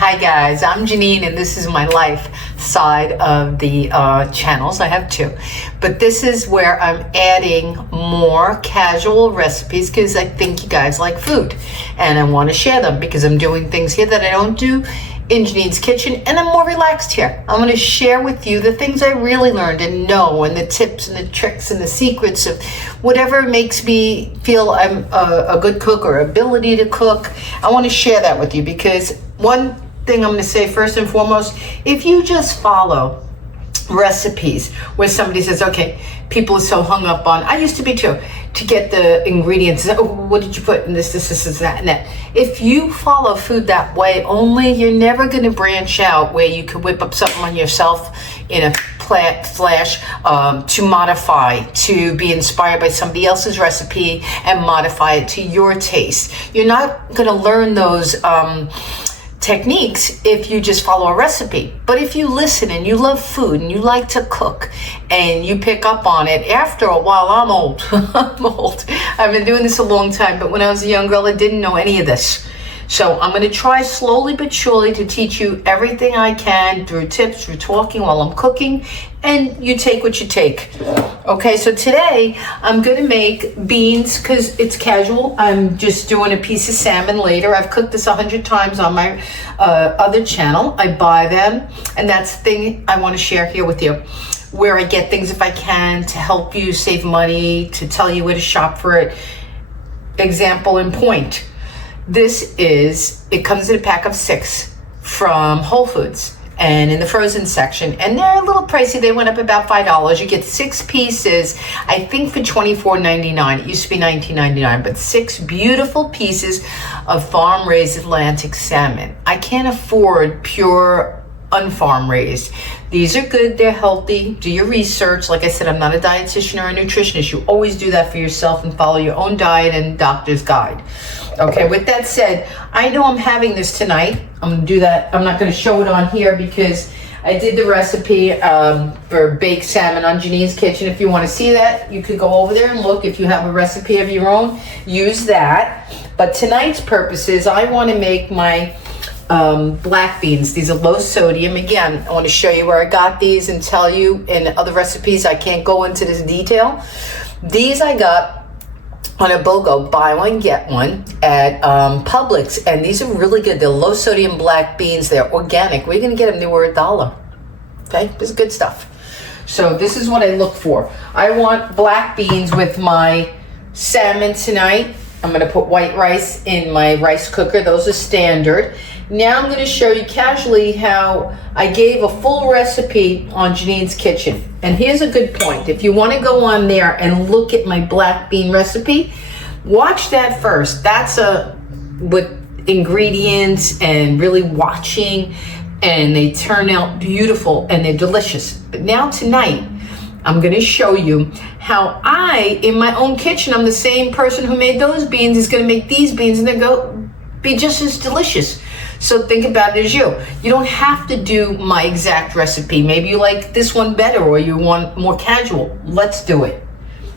Hi guys, I'm Jeanine and this is my life side of the channels. I have two, but this is where I'm adding more casual recipes because I think you guys like food and I want to share them because I'm doing things here that I don't do in Jeanine's kitchen and I'm more relaxed here. I'm going to share with you the things I really learned and know, and the tips and the tricks and the secrets of whatever makes me feel I'm a good cook or ability to cook. I want to share that with you because one thing I'm going to say first and foremost, if you just follow recipes where somebody says, okay, people are so hung up on, I used to be too, to get the ingredients, oh, what did you put in this, that, and that. If you follow food that way only, you're never going to branch out where you could whip up something on yourself in a flash, to modify, to be inspired by somebody else's recipe and modify it to your taste. You're not going to learn those techniques if you just follow a recipe. But if you listen and you love food and you like to cook and you pick up on it, after a while, I'm old. I'm old. I've been doing this a long time, but when I was a young girl, I didn't know any of this. So I'm going to try slowly but surely to teach you everything I can through tips, through talking while I'm cooking, and you take what you take. Okay, so today I'm going to make beans because it's casual. I'm just doing a piece of salmon later. I've cooked this 100 times on my other channel. I buy them, and that's the thing I want to share here with you, where I get things if I can to help you save money, to tell you where to shop for it. Example in point. It comes in a pack of 6 from Whole Foods and in the frozen section, and they're a little pricey. They went up about $5. You get 6 pieces, I think for $24.99. It used to be $19.99, but 6 beautiful pieces of farm-raised Atlantic salmon. I can't afford pure unfarm raised. These are good, they're healthy. Do your research. Like I said, I'm not a dietitian or a nutritionist. You always do that for yourself and follow your own diet and doctor's guide. Okay, with that said, I know I'm having this tonight. I'm gonna do that. I'm not gonna show it on here because I did the recipe for baked salmon on Jeanine's Kitchen. If you want to see that, you could go over there and look. If you have a recipe of your own, use that. But tonight's purpose is I want to make my black beans. These are low sodium. Again, I want to show you where I got these and tell you in other recipes. I can't go into this detail. These I got on a BOGO, buy one, get one at Publix. And these are really good. They're low sodium black beans. They're organic. Where are you going to get them? They were $1. Okay, this is good stuff. So this is what I look for. I want black beans with my salmon tonight. I'm going to put white rice in my rice cooker. Those are standard. Now I'm going to show you casually how I gave a full recipe on Jeanine's Kitchen. And here's a good point. If you want to go on there and look at my black bean recipe, watch that first. That's with ingredients and really watching, and they turn out beautiful and they're delicious. But now tonight, I'm going to show you how in my own kitchen, I'm the same person who made those beans is going to make these beans, and they're going to be just as delicious. So think about it as you. You don't have to do my exact recipe. Maybe you like this one better or you want more casual. Let's do it.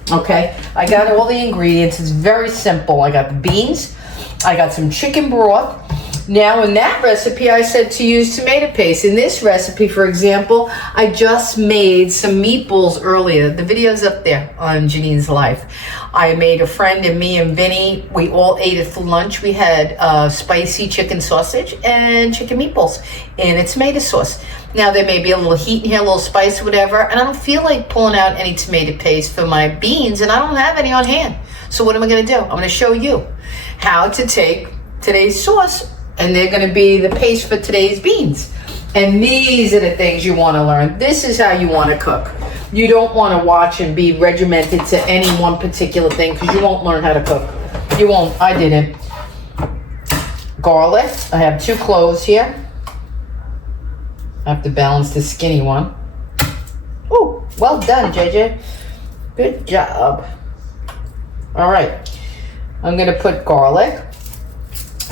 Okay, I got all the ingredients. It's very simple. I got the beans. I got some chicken broth. Now in that recipe, I said to use tomato paste. In this recipe, for example, I just made some meatballs earlier. The video's up there on Jeanine's Life. I made a friend and me and Vinny, we all ate it for lunch. We had spicy chicken sausage and chicken meatballs in a tomato sauce. Now there may be a little heat in here, a little spice, whatever, and I don't feel like pulling out any tomato paste for my beans, and I don't have any on hand. So what am I gonna do? I'm gonna show you how to take today's sauce, and they're going to be the paste for today's beans. And these are the things you want to learn. This is how you want to cook. You don't want to watch and be regimented to any one particular thing because you won't learn how to cook. You won't. I didn't. Garlic. I have 2 cloves here. I have to balance the skinny one. Oh, well done, JJ. Good job. All right. I'm going to put garlic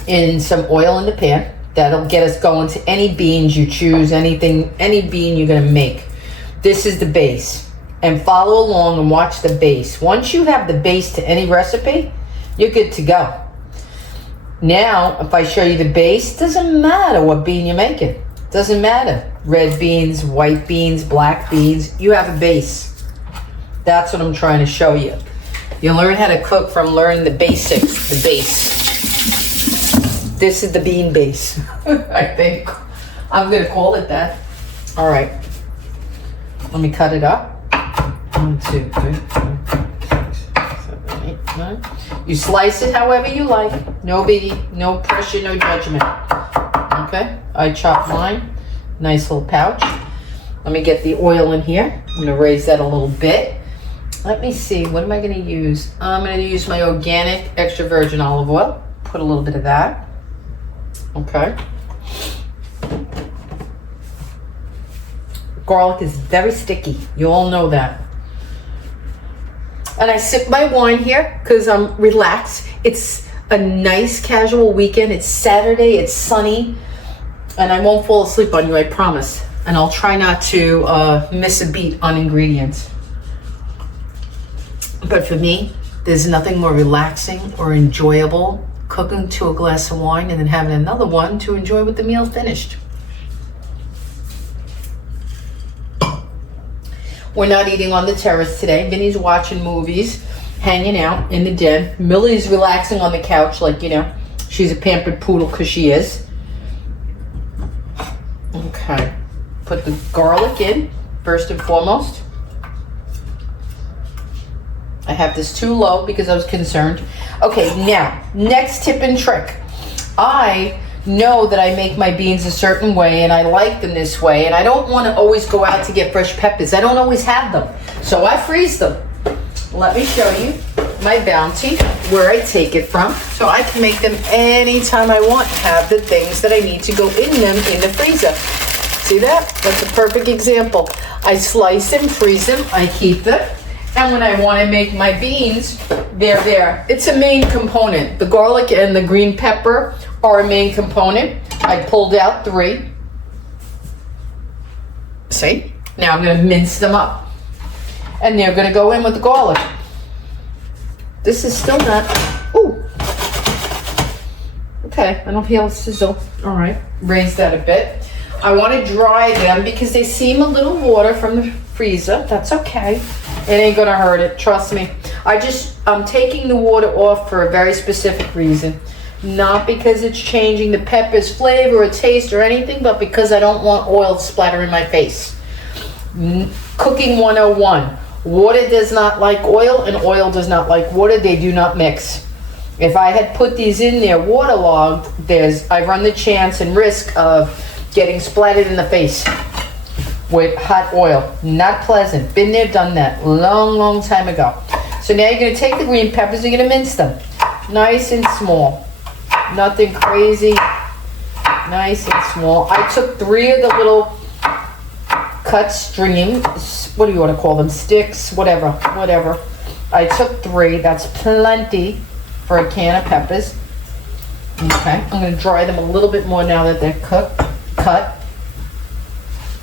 in some oil in the pan. That'll get us going to any beans you choose, any bean you're going to make. This is the base. And follow along and watch the base. Once you have the base to any recipe, you're good to go. Now, if I show you the base, doesn't matter what bean you make it. Doesn't matter. Red beans, white beans, black beans. You have a base. That's what I'm trying to show you. You learn how to cook from learning the basics, the base. This is the bean base, I think. I'm going to call it that. All right. Let me cut it up. 1, 2, 3, 4, 5, 6, 7, 8, 9. You slice it however you like. No biggie, no pressure, no judgment. Okay, I chop mine. Nice little pouch. Let me get the oil in here. I'm gonna raise that a little bit. Let me see, what am I gonna use? I'm gonna use my organic extra virgin olive oil. Put a little bit of that. Okay. Garlic is very sticky. You all know that. And I sip my wine here because I'm relaxed. It's a nice casual weekend. It's Saturday, it's sunny, and I won't fall asleep on you, I promise. And I'll try not to miss a beat on ingredients. But for me, there's nothing more relaxing or enjoyable cooking to a glass of wine and then having another one to enjoy with the meal finished. We're not eating on the terrace today. Vinny's watching movies, hanging out in the den. Millie's relaxing on the couch like, you know, she's a pampered poodle because she is. Okay. Put the garlic in, first and foremost. I have this too low because I was concerned. Okay, now, next tip and trick. I know that I make my beans a certain way and I like them this way, and I don't want to always go out to get fresh peppers. I don't always have them, so I freeze them. Let me show you my bounty, where I take it from, so I can make them anytime I want. Have the things that I need to go in them in the freezer. See that? That's a perfect example. I slice them, freeze them, I keep them, and when I want to make my beans, they're there. It's a main component. The garlic and the green pepper are a main component. I pulled out 3. See? Now I'm going to mince them up. And they're going to go in with the garlic. This is still not... Ooh. Okay, I don't feel it sizzle. All right, raise that a bit. I want to dry them because they seem a little water from the freezer. That's okay. It ain't going to hurt it, trust me. I'm taking the water off for a very specific reason. Not because it's changing the pepper's flavor or taste or anything, but because I don't want oil to splatter in my face. Cooking 101. Water does not like oil, and oil does not like water. They do not mix. If I had put these in there waterlogged, I run the chance and risk of getting splattered in the face with hot oil. Not pleasant. Been there, done that. Long time ago. So now you're going to take the green peppers, you're going to mince them. Nice and small. Nothing crazy. Nice and small. I took 3 of the little cut string, what do you want to call them? Sticks, whatever. I took 3. That's plenty for a can of peppers. Okay. I'm going to dry them a little bit more now that they're cut.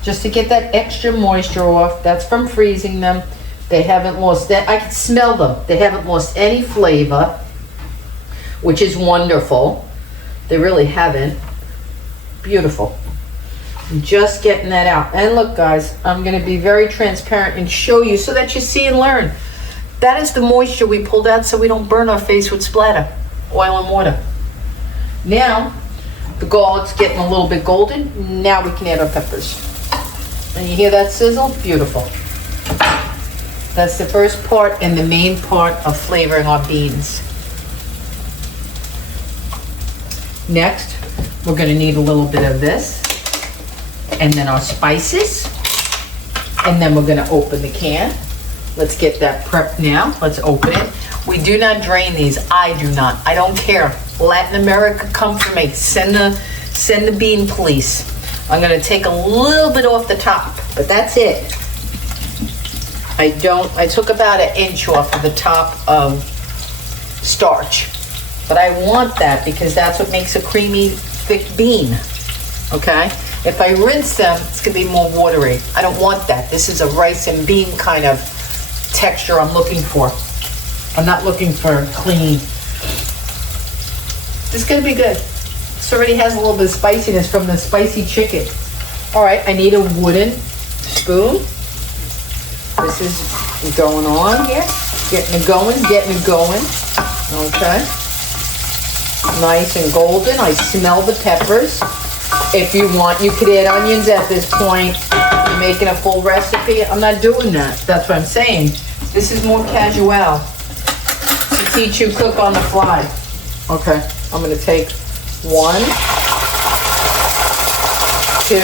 Just to get that extra moisture off. That's from freezing them. They haven't lost that. I can smell them. They haven't lost any flavor, which is wonderful. They really haven't. Beautiful. I'm just getting that out. And look, guys, I'm going to be very transparent and show you so that you see and learn. That is the moisture we pulled out so we don't burn our face with splatter, oil and water. Now, the garlic's getting a little bit golden. Now we can add our peppers. And you hear that sizzle? Beautiful. That's the first part and the main part of flavoring our beans. Next, we're going to need a little bit of this, and then our spices, and then we're going to open the can. Let's get that prepped now. Let's open it. We do not drain these. I do not. I don't care. Latin America, come for me. Send the bean police. I'm going to take a little bit off the top, but that's it. I took about 1 inch off of the top of starch. But I want that because that's what makes a creamy, thick bean. Okay? If I rinse them, it's going to be more watery. I don't want that. This is a rice and bean kind of texture I'm looking for. I'm not looking for clean. This is gonna be good. This already has a little bit of spiciness from the spicy chicken. All right, I need a wooden spoon. This is going on here. Getting it going. Okay. Nice and golden. I smell the peppers. If you want, you could add onions at this point. You're making a full recipe. I'm not doing that. That's what I'm saying. This is more casual to teach you cook on the fly. Okay, I'm gonna take 1, 2.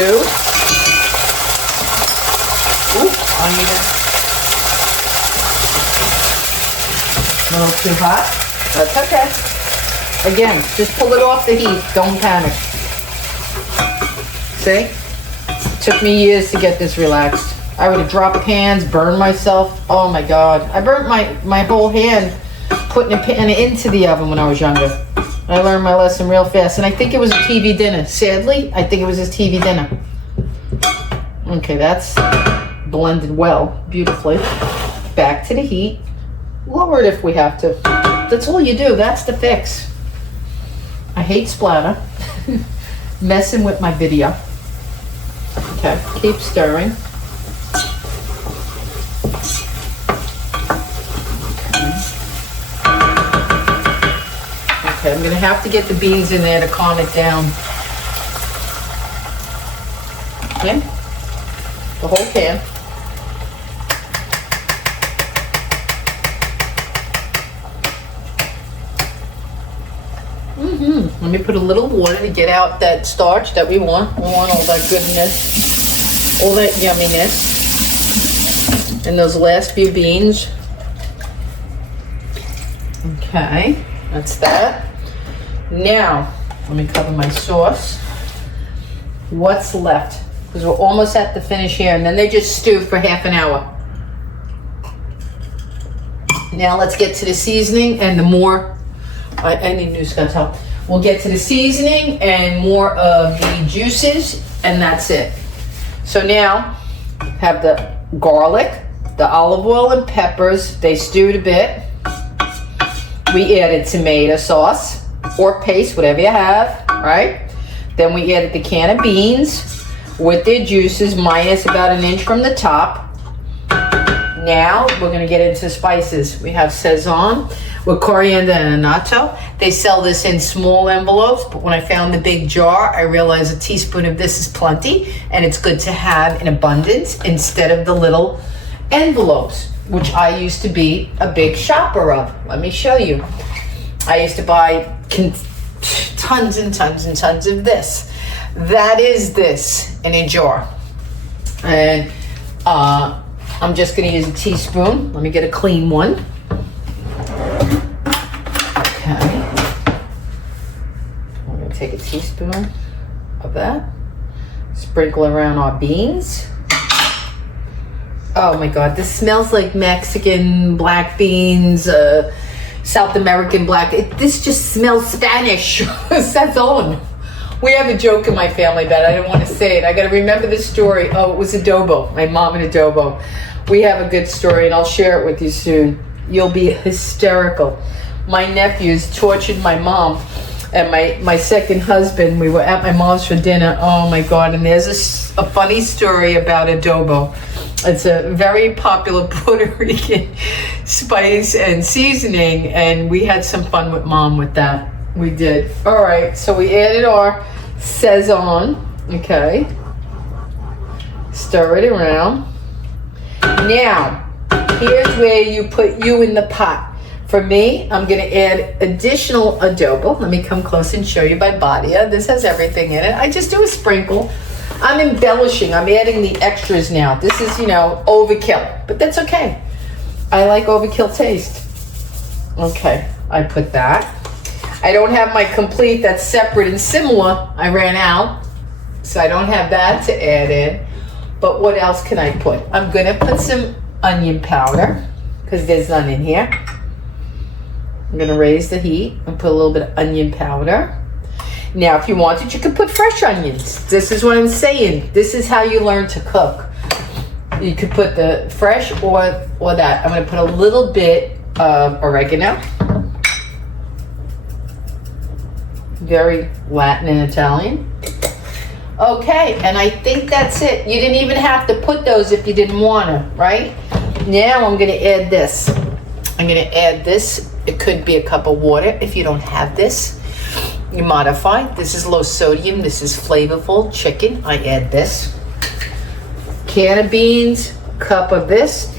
Ooh, onion. A little too hot. That's okay. Again, just pull it off the heat. Don't panic. See? It took me years to get this relaxed. I would have dropped pans, burned myself. Oh my God. I burnt my whole hand putting a pan into the oven when I was younger. I learned my lesson real fast. And I think it was a TV dinner. Sadly, I think it was his TV dinner. Okay, that's blended well, beautifully. Back to the heat. Lower it if we have to. That's all you do. That's the fix. I hate splatter. Messing with my video. Okay, keep stirring. Okay, I'm gonna have to get the beans in there to calm it down. Okay, the whole can. Let me put a little water to get out that starch that we want. We want all that goodness, all that yumminess. And those last few beans. Okay, that's that. Now, let me cover my sauce. What's left? Because we're almost at the finish here, and then they just stew for half an hour. Now let's get to the seasoning and the more, I need new Scott's help. We'll get to the seasoning and more of the juices, and that's it. So now, have the garlic, the olive oil and peppers. They stewed a bit. We added tomato sauce or paste, whatever you have, right? Then we added the can of beans with their juices, minus about 1 inch from the top. Now we're gonna get into spices. We have Szechuan with coriander and annatto. They sell this in small envelopes, but when I found the big jar, I realized a teaspoon of this is plenty, and it's good to have in abundance instead of the little envelopes, which I used to be a big shopper of. Let me show you. I used to buy tons and tons and tons of this. That is this in a jar. And I'm just gonna use a teaspoon. Let me get a clean one. Okay. I'm gonna take a teaspoon of that. Sprinkle around our beans. Oh my God, this smells like Mexican black beans, South American black. This just smells Spanish. Sazon. We have a joke in my family about it. I don't want to say it. I got to remember the story. Oh, it was adobo. My mom and adobo. We have a good story, and I'll share it with you soon. You'll be hysterical. My nephews tortured my mom and my second husband. We were at my mom's for dinner. Oh my God. And there's a funny story about adobo. It's a very popular Puerto Rican spice and seasoning, and we had some fun with Mom with that. We did. All right, so we added our Szechuan, okay. Stir it around. Now, here's where you put you in the pot. For me, I'm gonna add additional adobo. Let me come close and show you my Badia. This has everything in it. I just do a sprinkle. I'm embellishing. I'm adding the extras now. This is, overkill, but that's okay. I like overkill taste. Okay, I put that. I don't have my complete that's separate and similar. I ran out, so I don't have that to add in. But what else can I put? I'm gonna put some onion powder because there's none in here. I'm gonna raise the heat and put a little bit of onion powder. Now, if you wanted, you could put fresh onions. This is what I'm saying. This is how you learn to cook. You could put the fresh or that. I'm gonna put a little bit of oregano. Very Latin and Italian. Okay, and I think that's it. You didn't even have to put those if you didn't want to, right? Now I'm going to add this. I'm going to add this. It could be a cup of water if you don't have this. You modify. This is low sodium. This is flavorful chicken. I add this. Can of beans, cup of this.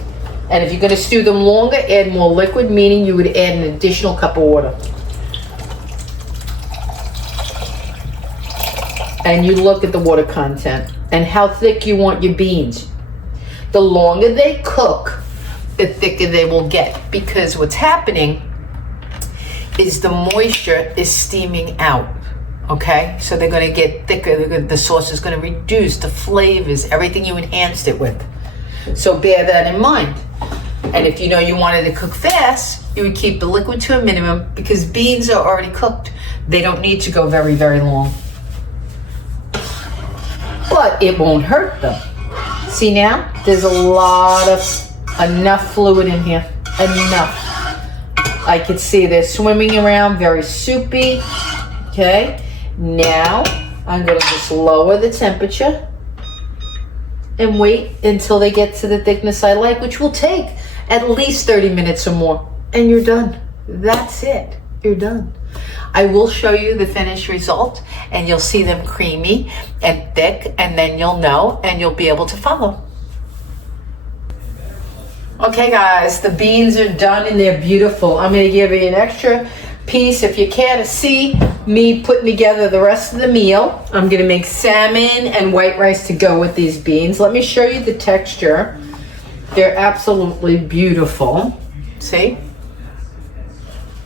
And if you're going to stew them longer, add more liquid, meaning you would add an additional cup of water. And you look at the water content and how thick you want your beans. The longer they cook, the thicker they will get, because what's happening is the moisture is steaming out. Okay, so they're going to get thicker. The sauce is going to reduce the flavors, everything you enhanced it with. So bear that in mind. And if you know you wanted to cook fast, you would keep the liquid to a minimum, because beans are already cooked. They don't need to go very, very long. But it won't hurt them. See now? There's a lot of, enough fluid in here. Enough. I can see they're swimming around, very soupy. Okay? Now, I'm going to just lower the temperature and wait until they get to the thickness I like, which will take at least 30 minutes or more. And you're done. That's it. You're done. I will show you the finished result, and you'll see them creamy and thick, and then you'll know and you'll be able to follow. Okay guys, the beans are done and they're beautiful. I'm going to give you an extra piece if you care to see me putting together the rest of the meal. I'm going to make salmon and white rice to go with these beans. Let me show you the texture. They're absolutely beautiful. See?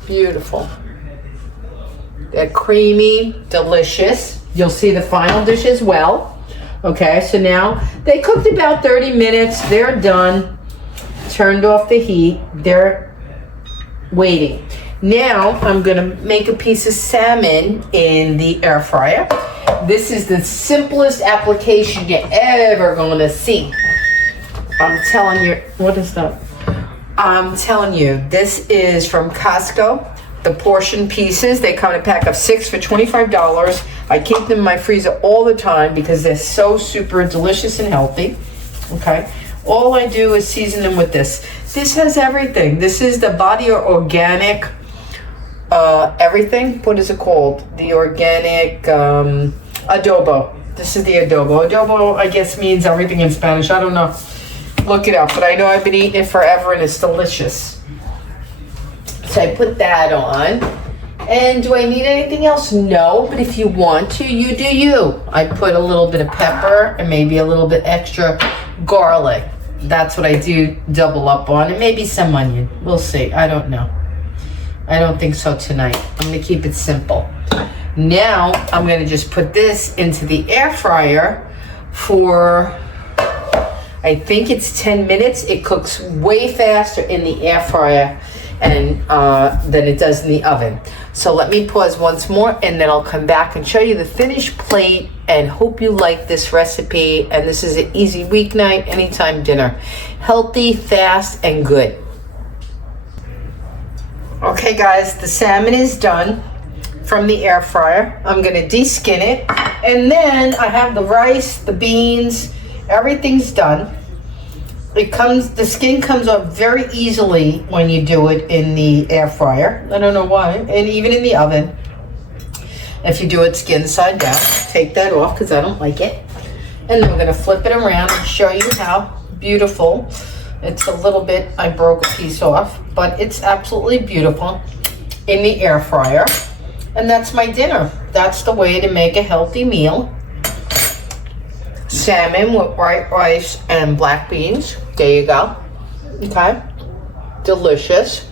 Beautiful. They're creamy, delicious. You'll see the final dish as well. Okay, so now they cooked about 30 minutes. They're done. Turned off the heat. They're waiting. Now I'm gonna make a piece of salmon in the air fryer. This is the simplest application you're ever gonna see. I'm telling you, what is that? I'm telling you, this is from Costco. The portion pieces, they come in a pack of 6 for $25. I keep them in my freezer all the time because they're so super delicious and healthy. Okay, all I do is season them with this. This has everything. This is the Body Organic everything. What is it called? The organic adobo. This is the adobo. Adobo, I guess, means everything in Spanish. I don't know. Look it up, but I know I've been eating it forever and it's delicious. So I put that on. And do I need anything else? No, but if you want to, you do you. I put a little bit of pepper and maybe a little bit extra garlic. That's what I do double up on, and maybe some onion. We'll see. I don't know. I don't think so tonight. I'm going to keep it simple. Now, I'm going to just put this into the air fryer for, I think it's 10 minutes. It cooks way faster in the air fryer and than it does in the oven. So let me pause once more, and then I'll come back and show you the finished plate, and hope you like this recipe. And this is an easy weeknight, anytime dinner. Healthy, fast, and good. Okay guys, the salmon is done from the air fryer. I'm gonna de-skin it, and then I have the rice, the beans, everything's done. The skin comes off very easily when you do it in the air fryer. I don't know why, and even in the oven. If you do it skin side down, take that off because I don't like it. And then I'm gonna flip it around and show you how beautiful. It's a little bit, I broke a piece off, but it's absolutely beautiful in the air fryer. And that's my dinner. That's the way to make a healthy meal. Salmon with white rice and black beans. There you go. Okay. Delicious.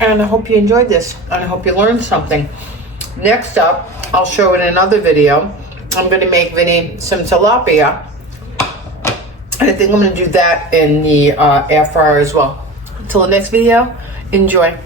And I hope you enjoyed this. And I hope you learned something. Next up, I'll show in another video. I'm going to make Vinny some tilapia. And I think I'm going to do that in the air fryer as well. Until the next video, enjoy.